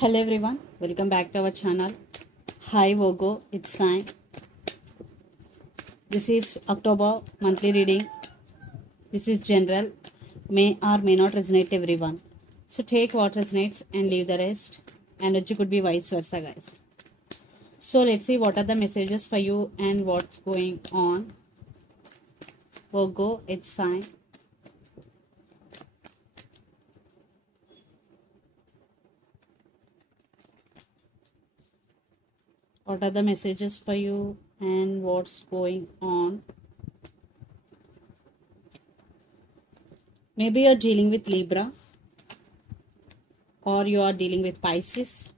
Hello everyone, welcome back to our channel. Hi Virgo, it's Sai. This is October monthly reading. This is general, may or may not resonate everyone. So take what resonates and leave the rest, and it could be vice versa, guys. So let's see what are the messages for you and what's going on. Virgo, it's Sai. What are the messages for you and what's going on? Maybe you're dealing with Libra or you are dealing with Pisces.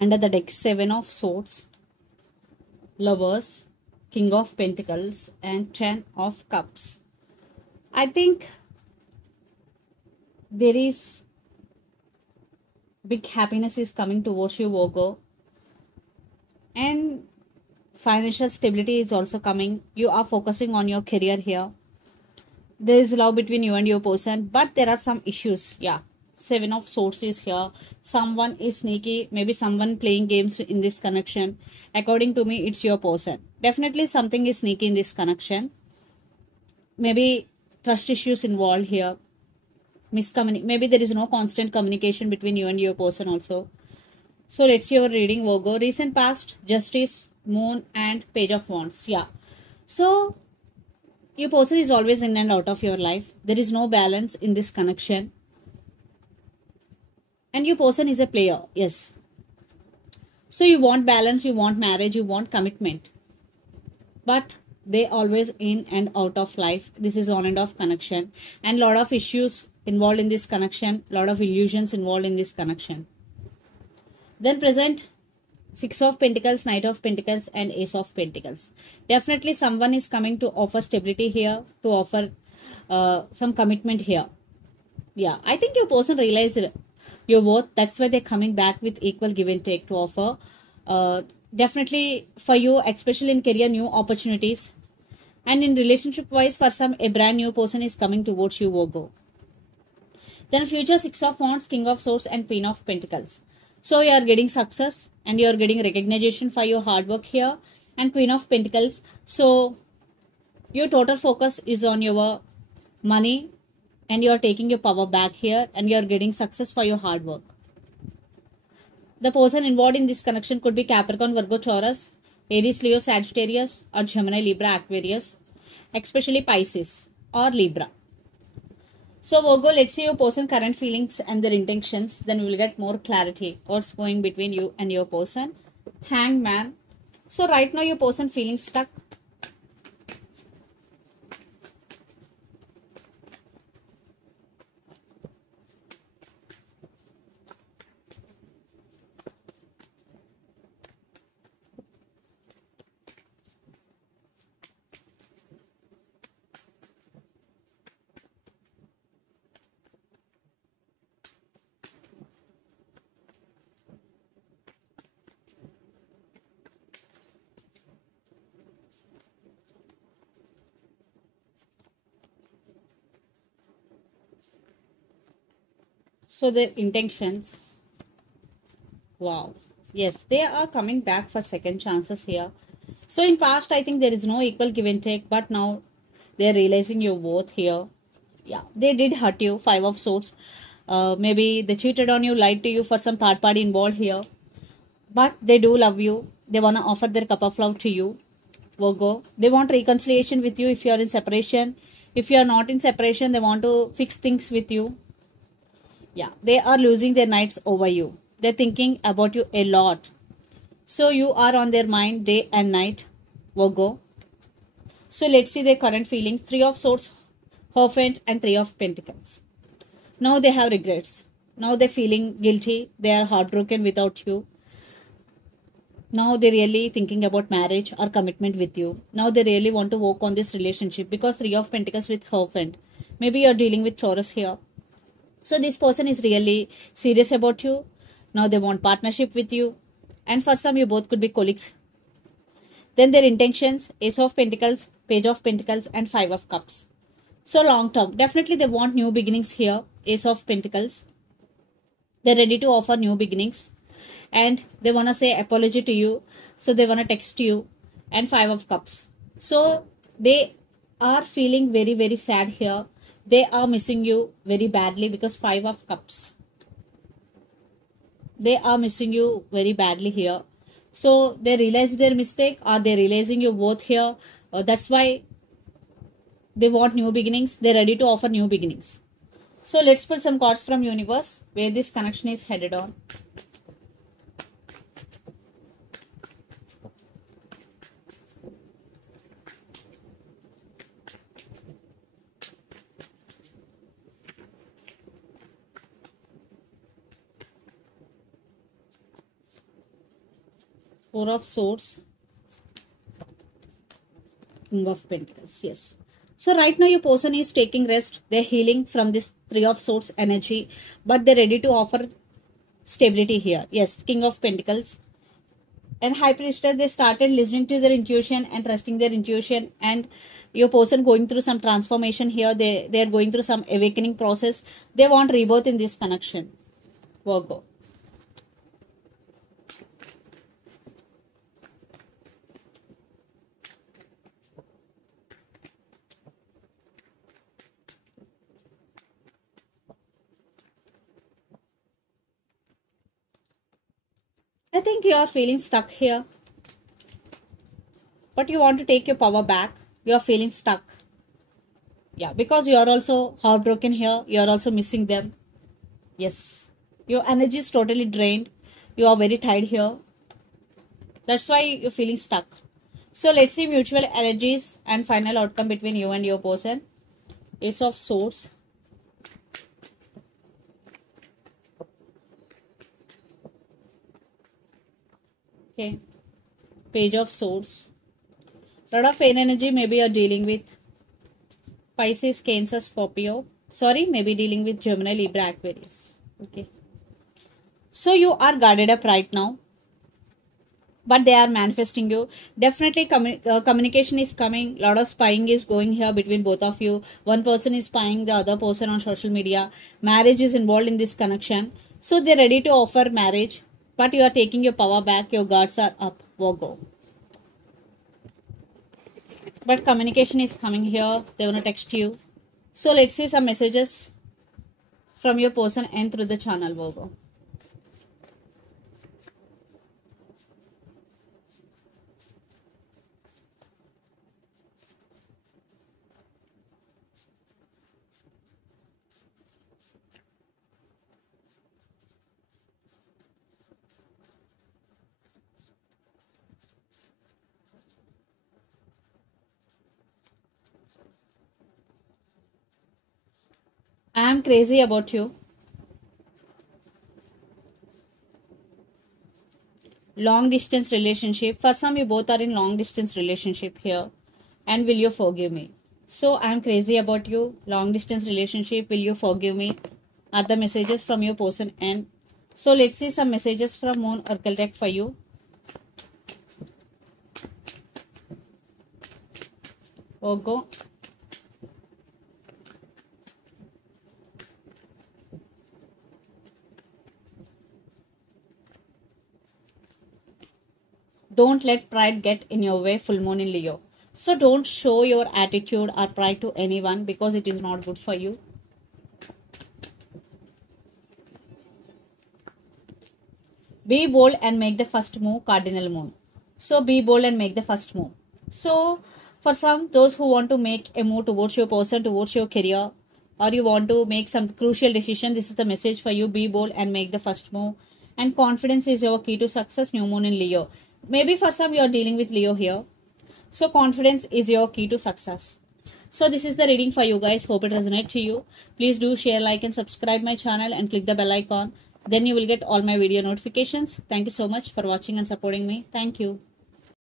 Under the deck, 7 of Swords, Lovers, King of Pentacles and 10 of Cups. I think there is big happiness is coming towards you, Virgo. And financial stability is also coming. You are focusing on your career here. There is love between you and your person, but there are some issues. Yeah. 7 of Swords is here. Someone is sneaky. Maybe someone playing games in this connection. According to me, it's your person. Definitely something is sneaky in this connection. Maybe trust issues involved here. Maybe there is no constant communication between you and your person also. So let's see your reading, Virgo. Recent past, Justice, Moon and Page of Wands. Yeah. So your person is always in and out of your life. There is no balance in this connection. And your person is a player. Yes. So you want balance, you want marriage, you want commitment. But they always in and out of life. This is on and off connection. And lot of issues involved in this connection. Lot of illusions involved in this connection. Then present 6 of Pentacles, Knight of Pentacles and Ace of Pentacles. Definitely someone is coming to offer stability here. To offer some commitment here. Yeah. I think your person realized your worth. That's why they're coming back with equal give and take to offer. Definitely for you, especially in career, new opportunities. And in relationship wise, for some, a brand new person is coming towards you, Virgo. Then future 6 of Wands, King of Swords and Queen of Pentacles. So you are getting success and you are getting recognition for your hard work here. And Queen of Pentacles. So your total focus is on your money. And you are taking your power back here and you are getting success for your hard work. The person involved in this connection could be Capricorn, Virgo, Taurus, Aries, Leo, Sagittarius or Gemini, Libra, Aquarius, especially Pisces or Libra. So Virgo, let's see your person current feelings and their intentions. Then we will get more clarity what's going between you and your person. Hangman. So right now your person feeling stuck. So their intentions, wow, yes, they are coming back for second chances here. So in past, I think there is no equal give and take, but now they are realizing your worth here. Yeah, they did hurt you, 5 of Swords. Maybe they cheated on you, lied to you for some third party involved here. But they do love you. They want to offer their cup of love to you, Virgo. They want reconciliation with you if you are in separation. If you are not in separation, they want to fix things with you. Yeah, they are losing their nights over you. They're thinking about you a lot. So you are on their mind day and night, Virgo. So let's see their current feelings. 3 of Swords, Hierophant and 3 of Pentacles. Now they have regrets. Now they're feeling guilty. They are heartbroken without you. Now they're really thinking about marriage or commitment with you. Now they really want to work on this relationship because Three of Pentacles with Hierophant. Maybe you're dealing with Taurus here. So this person is really serious about you. Now they want partnership with you. And for some, you both could be colleagues. Then their intentions, Ace of Pentacles, Page of Pentacles, and Five of Cups. So long term, definitely they want new beginnings here. Ace of Pentacles. They're ready to offer new beginnings. And they want to say apology to you. So they want to text you. And Five of Cups. So they are feeling very, very sad here. They are missing you very badly because Five of Cups. They are missing you very badly here. So they realize their mistake, or they're realizing you both here. That's why they want new beginnings. They're ready to offer new beginnings. So let's pull some cards from universe where this connection is headed on. Four of Swords, King of Pentacles. Yes. So right now your person is taking rest. They're healing from this Three of Swords energy, but they're ready to offer stability here. Yes, King of Pentacles. And High Priestess, they started listening to their intuition and trusting their intuition. And your person going through some transformation here. They are going through some awakening process. They want rebirth in this connection. Virgo. I think you are feeling stuck here. But you want to take your power back. You are feeling stuck. Yeah, because you are also heartbroken here. You are also missing them. Yes. Your energy is totally drained. You are very tired here. That's why you're feeling stuck. So let's see mutual energies and final outcome between you and your person. Ace of Swords. Okay. Page of Swords. Lot of pain energy maybe you're dealing with Pisces, Cancer, Scorpio. Sorry, maybe dealing with Gemini, Libra, Aquarius. Okay. So you are guarded up right now. But they are manifesting you. Definitely communication is coming. Lot of spying is going here between both of you. One person is spying the other person on social media. Marriage is involved in this connection. So they're ready to offer marriage. But you are taking your power back. Your guards are up. Virgo. But communication is coming here. They want to text you. So let's see some messages from your person and through the channel, Virgo. I am crazy about you. Long distance relationship. For some, you both are in long distance relationship here. And will you forgive me? So I am crazy about you. Long distance relationship. Will you forgive me? Are the messages from your person. And so let's see some messages from Moon Oracle deck for you. Virgo. Don't let pride get in your way, full moon in Leo. So don't show your attitude or pride to anyone because it is not good for you. Be bold and make the first move, cardinal moon. So be bold and make the first move. So for some, those who want to make a move towards your person, towards your career, or you want to make some crucial decision, this is the message for you. Be bold and make the first move. And confidence is your key to success, new moon in Leo. Maybe for some you are dealing with Leo here. So confidence is your key to success. So this is the reading for you guys. Hope it resonates to you. Please do share, like and subscribe my channel and click the bell icon. Then you will get all my video notifications. Thank you so much for watching and supporting me. Thank you.